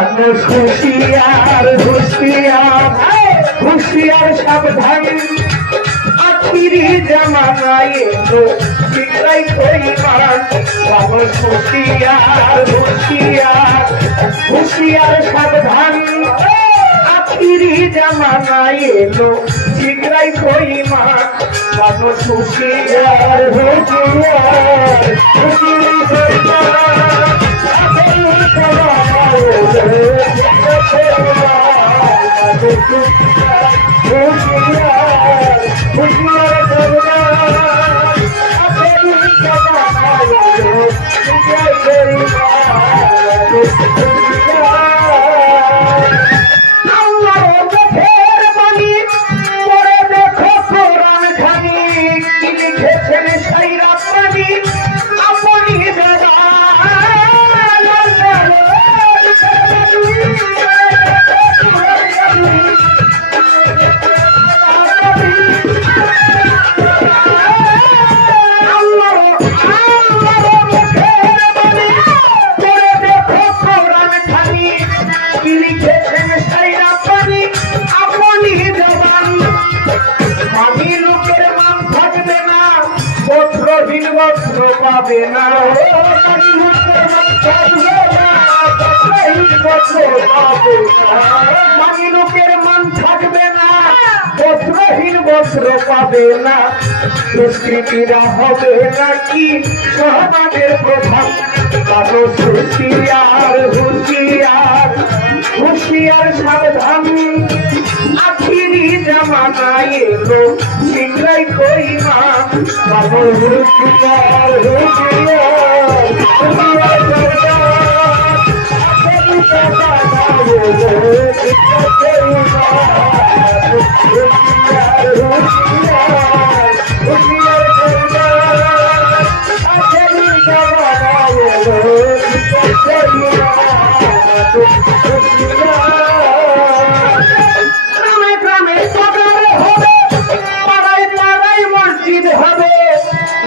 মানুষ হুঁশিয়ার হুঁশিয়ার হুঁশিয়ার সাবধান আখিরি জামানায় এলো ঠিকরাই পরিমাণ মানুষ হুঁশিয়ার হুঁশিয়ার হুঁশিয়ার সাবধান আখিরি জামানায় এলো ঠিকরাই পরিমাণ মানুষ হুঁশিয়ার হুঁশিয়ার পাবে না মানি লোকের মান থাকবে না বস্ত্রহীন বস্ত্র পাবে না দুষ্কৃতীরা হবে নাকি সমাজের প্রধান মানুষ হুঁশিয়ার হুঁশিয়ার হুঁশিয়ার সাবধান আখিরি জামানায় এলো ঠিকরাই কইমা মানুষ হুঁশিয়ার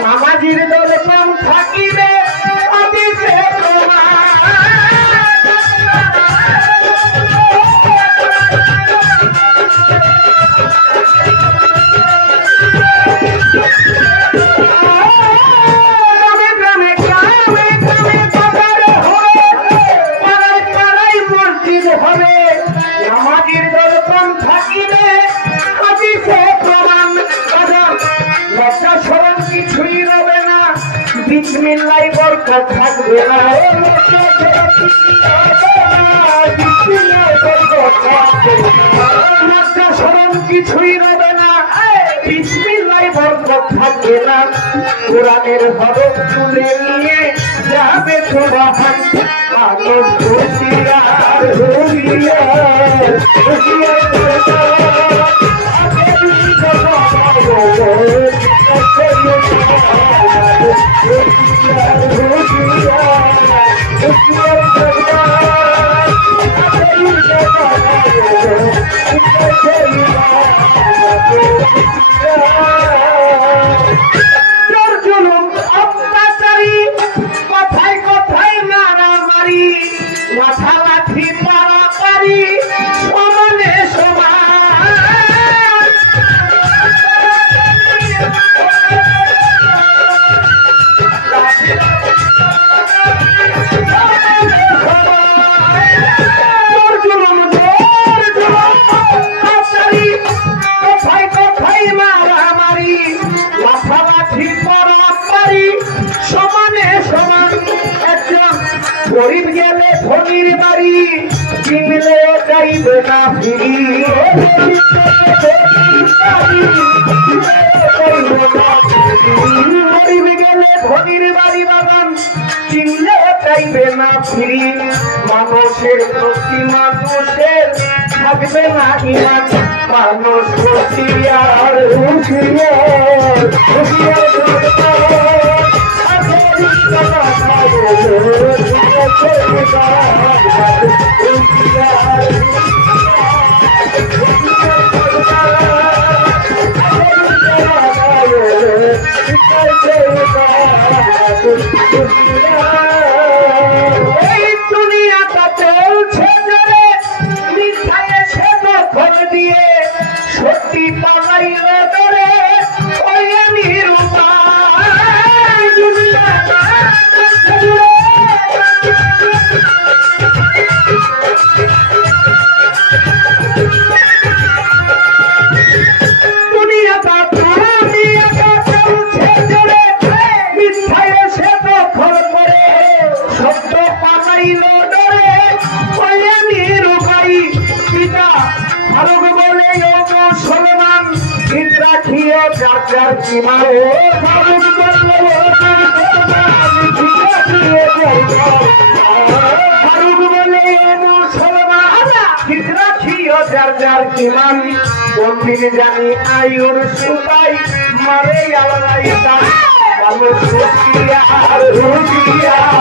নামাজির দল কম থাকিবে বিসমিল্লাহ বরকত থাকবে না মক্কা শরণ কিছুই রবে না বিসমিল্লাহ বরকত থাকবে না কোরআনের হরফ তুলে নিয়ে যাবে সুবহান মানুষ হুঁশিয়ার হুঁশিয়ার কথায় কথায় মারামারি মাথা লাঠি পারাপারি সমানে সমান কথায় কথায় মারামারি মাথা লাঠি পারাপারি সমানে সমান একজন গরিব গেলে ধনির বাড়ি কিনলেও চাইবে না ফিরি গরিব গেলে ধনির বাড়ি বাগান কিনলেও চাইবে না ফিরি মানুষের প্রতি মানুষের থাকবে না ইমান মানুষ হুঁশিয়ার হুঁশিয়ার হুঁশিয়ার এই দুনিয়াটা চলছে ফারুক বলে মুসলমান হিজরা ছিল যার যার কিমান কোনদিন জানি আয়ুর সুতাই মারে আলাই তাই কালো সুখিয়ার হুশিয়ার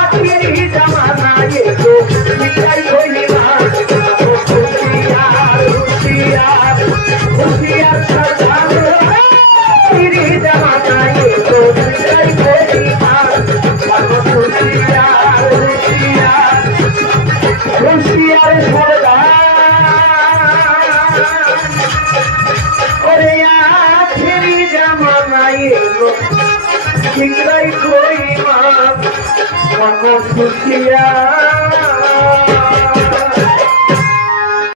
আজকের জামানায় তো মিটাই হইবা হুশিয়ার হুশিয়ার হুশিয়ার সরদার আজকের জামানায় তো মিটাই হইবা কালো সুখিয়ার হুশিয়ার হুশিয়ার সরদার ওরে আখেরি জামানায় মিটাই হইবা কালো সুখিয়ার